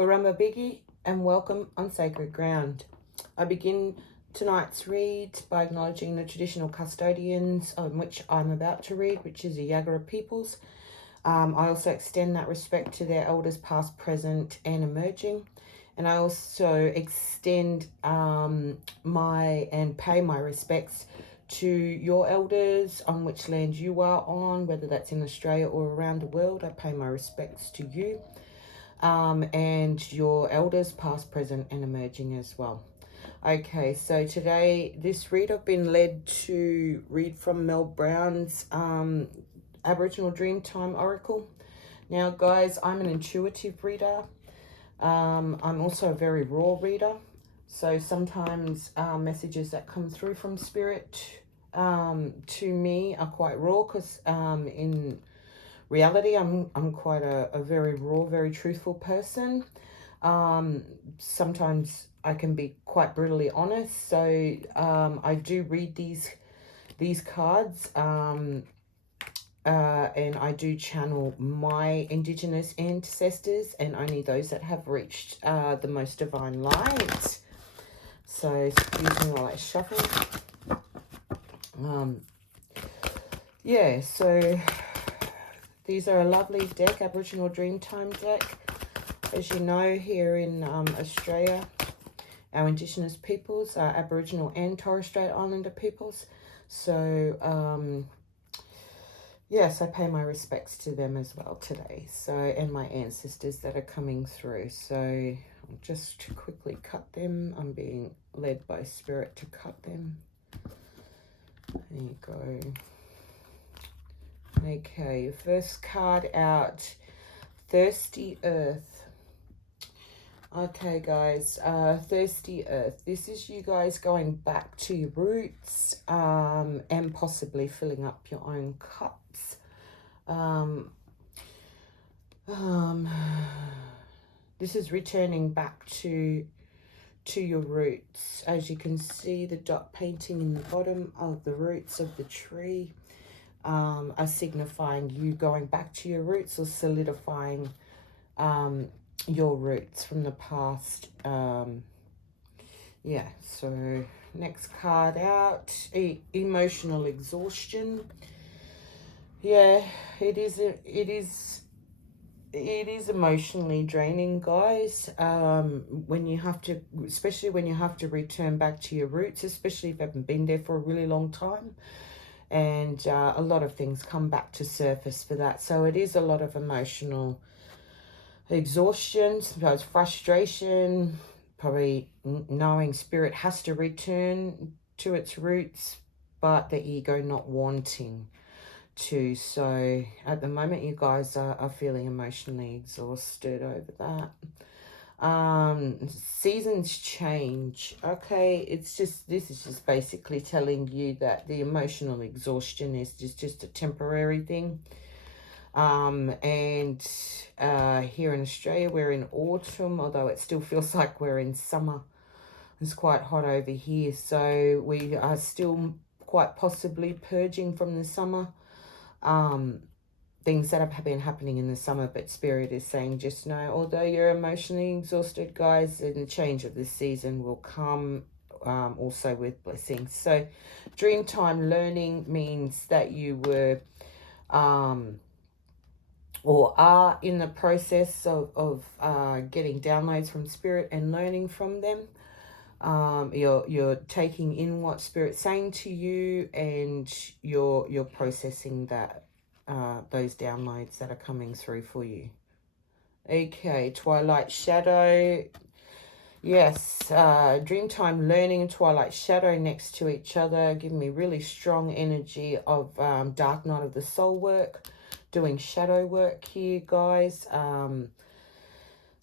Garamba Biggie, and welcome on sacred ground. I begin tonight's read by acknowledging the traditional custodians on which I'm about to read, which is the Yagara peoples. I also extend that respect to their elders past, present, and emerging. And I also extend and pay my respects to your elders on which land you are on, whether that's in Australia or around the world. I pay my respects to you. And your elders past, present, and emerging as well. Okay, so today, this read, I've been led to read from Mel Brown's Aboriginal Dreamtime Oracle. Now, guys, I'm an intuitive reader. I'm also a very raw reader. So sometimes messages that come through from Spirit to me are quite raw because in reality, I'm quite a very raw, very truthful person. Sometimes I can be quite brutally honest. So I do read these cards, and I do channel my Indigenous ancestors and only those that have reached the most divine light. So excuse me while I shuffle. Yeah, so these are a lovely deck, Aboriginal Dreamtime deck. As you know, here in Australia, our Indigenous peoples are Aboriginal and Torres Strait Islander peoples. So, yes, I pay my respects to them as well today. So, and my ancestors that are coming through. So, just to quickly cut them. I'm being led by Spirit to cut them. There you go. Okay, first card out, Thirsty Earth. Okay, guys, Thirsty Earth. This is you guys going back to your roots and possibly filling up your own cups. This is returning back to your roots. As you can see, the dot painting in the bottom of the roots of the tree are signifying you going back to your roots or solidifying your roots from the past. Yeah, so next card out, emotional exhaustion. Yeah, it is emotionally draining, guys, when you have to, especially when you have to return back to your roots, especially if you haven't been there for a really long time. And a lot of things come back to surface for that. So it is a lot of emotional exhaustion, sometimes frustration, probably knowing Spirit has to return to its roots, but the ego not wanting to. So at the moment, you guys are feeling emotionally exhausted over that. Seasons change. Okay, this is just basically telling you that the emotional exhaustion is just a temporary thing. And here in Australia, we're in autumn, although it still feels like we're in summer. It's quite hot over here, so we are still quite possibly purging from the summer. Things that have been happening in the summer, but Spirit is saying just know, although you're emotionally exhausted, guys, and the change of this season will come also with blessings. So Dreamtime learning means that you were or are in the process of getting downloads from Spirit and learning from them. You're taking in what Spirit's saying to you, and you're processing that those downloads that are coming through for you. Okay, Twilight Shadow. Yes, Dreamtime learning and Twilight Shadow next to each other give me really strong energy of Dark Night of the Soul work, doing shadow work here, guys.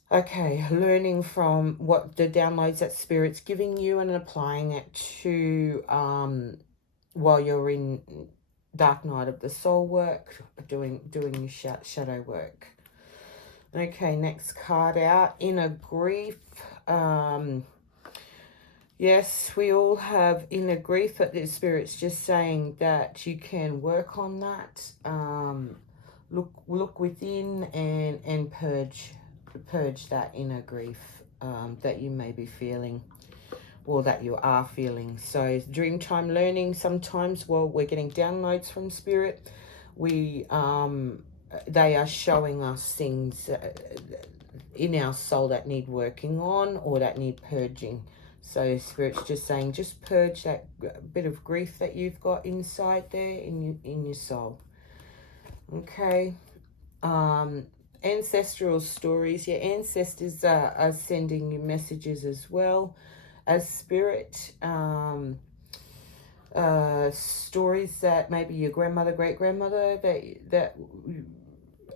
Okay, learning from what the downloads that Spirit's giving you and applying it to while you're in Dark Night of the Soul work, doing your shadow work. Okay, next card out, Inner Grief. Yes, we all have inner grief, but the Spirit's just saying that you can work on that. Look within and purge purge that inner grief that you may be feeling, or that you are feeling. So Dreamtime learning, sometimes while we're getting downloads from spirit, they are showing us things in our soul that need working on or that need purging. So spirit's just saying, just purge that bit of grief that you've got inside there in your soul. Okay. Ancestral stories. Your ancestors are sending you messages as well as spirit. Stories that maybe your grandmother, great-grandmother, that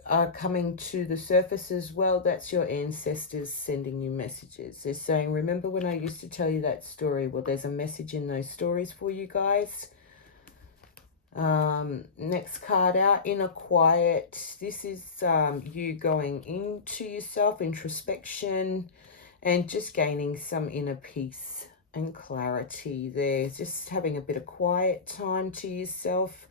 are coming to the surface as well. That's your ancestors sending you messages. They're saying, remember when I used to tell you that story? Well, there's a message in those stories for you guys. Next card out, inner quiet. This is you going into yourself, introspection, and just gaining some inner peace and clarity there. Just having a bit of quiet time to yourself.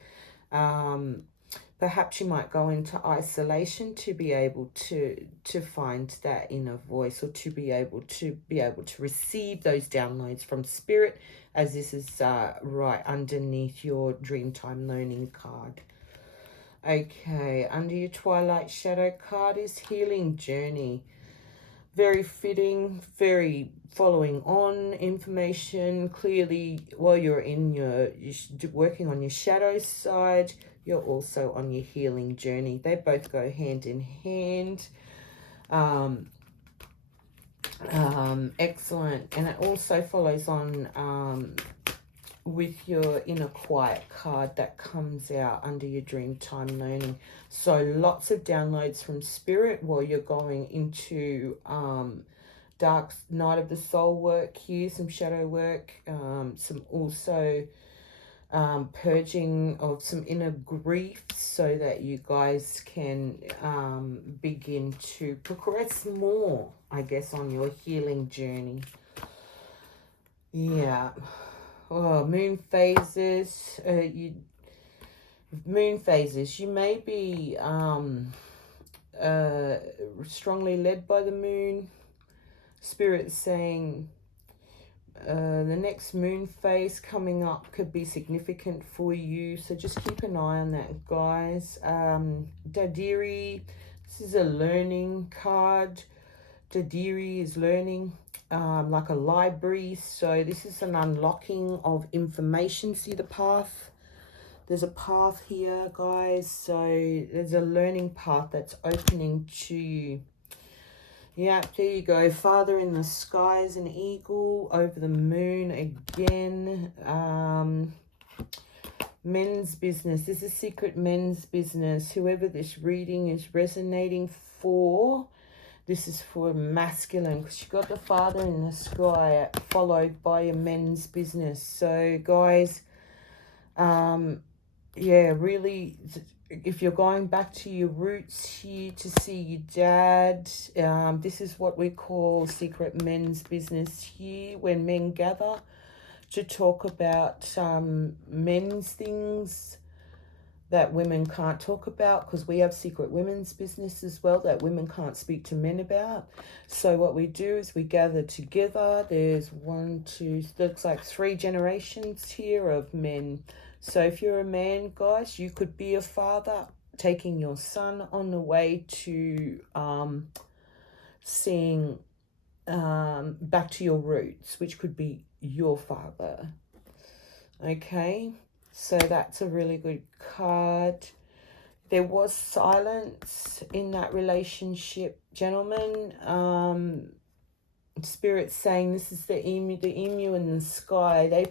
Perhaps you might go into isolation to be able to find that inner voice, or to be able to receive those downloads from spirit, as this is right underneath your Dreamtime learning card. Okay, under your Twilight Shadow card is Healing Journey. Very fitting, very following on information. Clearly, while you're working on your shadow side, you're also on your healing journey. They both go hand in hand. Excellent. And it also follows on with your inner quiet card that comes out under your Dreamtime learning. So lots of downloads from spirit while you're going into dark night of the soul work here, some shadow work, some also purging of some inner grief, so that you guys can begin to progress more, I guess, on your healing journey. Yeah. Oh, moon phases. Moon phases. You may be strongly led by the moon. Spirit saying the next moon phase coming up could be significant for you, so just keep an eye on that, guys. Dadiri, this is a learning card. Dadiri is learning, like a library, so this is an unlocking of information. See the path? There's a path here, guys, so there's a learning path that's opening to you. Yeah, there you go. Father in the sky is an eagle over the moon again. Men's business. This is secret men's business. Whoever this reading is resonating for, this is for masculine, because you've got the Father in the sky followed by a men's business. So, guys, yeah, really, if you're going back to your roots here to see your dad, this is what we call secret men's business here, when men gather to talk about men's things that women can't talk about, because we have secret women's business as well that women can't speak to men about. So what we do is we gather together. There's 1, 2, looks like 3 generations here of men. So if you're a man, guys, you could be a father taking your son on the way to seeing back to your roots, which could be your father. Okay, so that's a really good card. There was silence in that relationship, gentlemen. Spirit's saying this is the emu in the sky.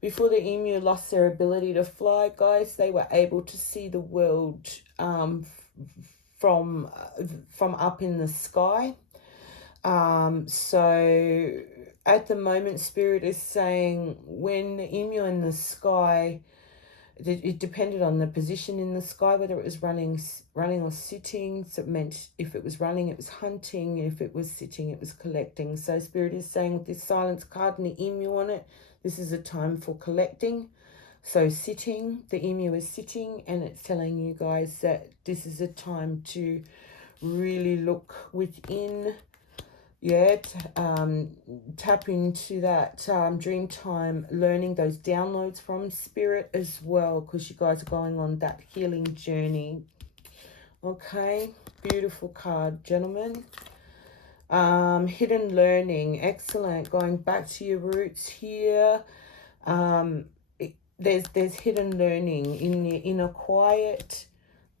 Before the emu lost their ability to fly, guys, they were able to see the world from up in the sky. So at the moment, Spirit is saying when the emu in the sky, it depended on the position in the sky, whether it was running or sitting. So it meant if it was running, it was hunting. If it was sitting, it was collecting. So Spirit is saying with this silence card and the emu on it, this is a time for collecting. So sitting, the emu is sitting, and it's telling you guys that this is a time to really look within. Yeah, tap into that Dreamtime learning, those downloads from Spirit as well, because you guys are going on that healing journey. Okay, beautiful card, gentlemen. Hidden learning, excellent. Going back to your roots here. There's hidden learning in your inner quiet.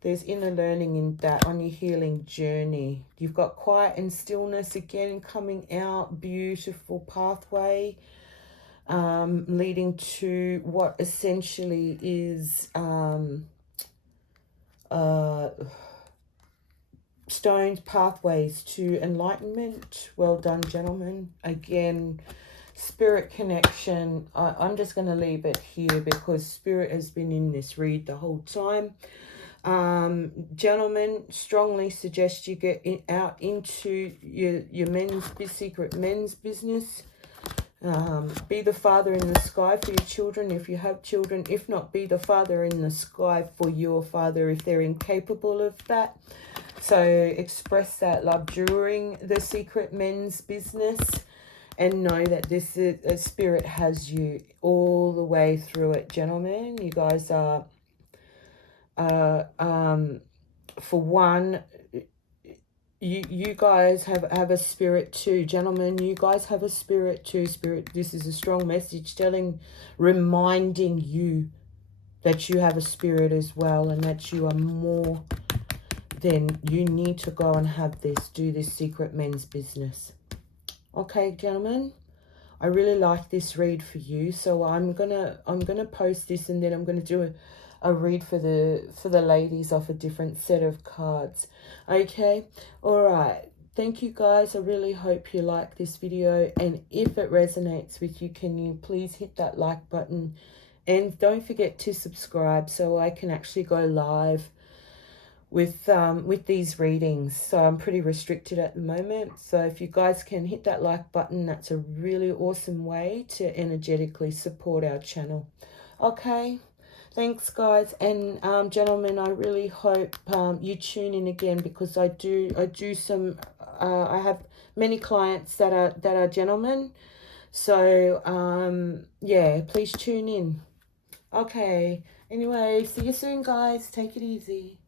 There's inner learning in that on your healing journey. You've got quiet and stillness again coming out. Beautiful pathway leading to what essentially is stones, pathways to enlightenment. Well done, gentlemen. Again, spirit connection. I'm just going to leave it here because spirit has been in this read the whole time. Gentlemen, strongly suggest you get out into your secret men's business. Be the father in the sky for your children if you have children. If not, be the father in the sky for your father if they're incapable of that. So express that love during the secret men's business, and know that this is a spirit has you all the way through it, gentlemen. You guys are for one, you guys have a spirit too, gentlemen. You guys have a spirit too. Spirit, this is a strong message reminding you that you have a spirit as well, and that you are more than you need to go and do this secret men's business. Okay, gentlemen, I really like this read for you, so I'm gonna post this, and then I'm gonna do a read for the ladies off a different set of cards. Okay, all right. Thank you guys. I really hope you like this video, and if it resonates with you, can you please hit that like button, and don't forget to subscribe so I can actually go live with these readings. So I'm pretty restricted at the moment, so if you guys can hit that like button, that's a really awesome way to energetically support our channel. Okay, thanks guys, and gentlemen, I really hope you tune in again, because I do some I have many clients that are gentlemen, so yeah, please tune in. Okay, anyway, see you soon guys. Take it easy.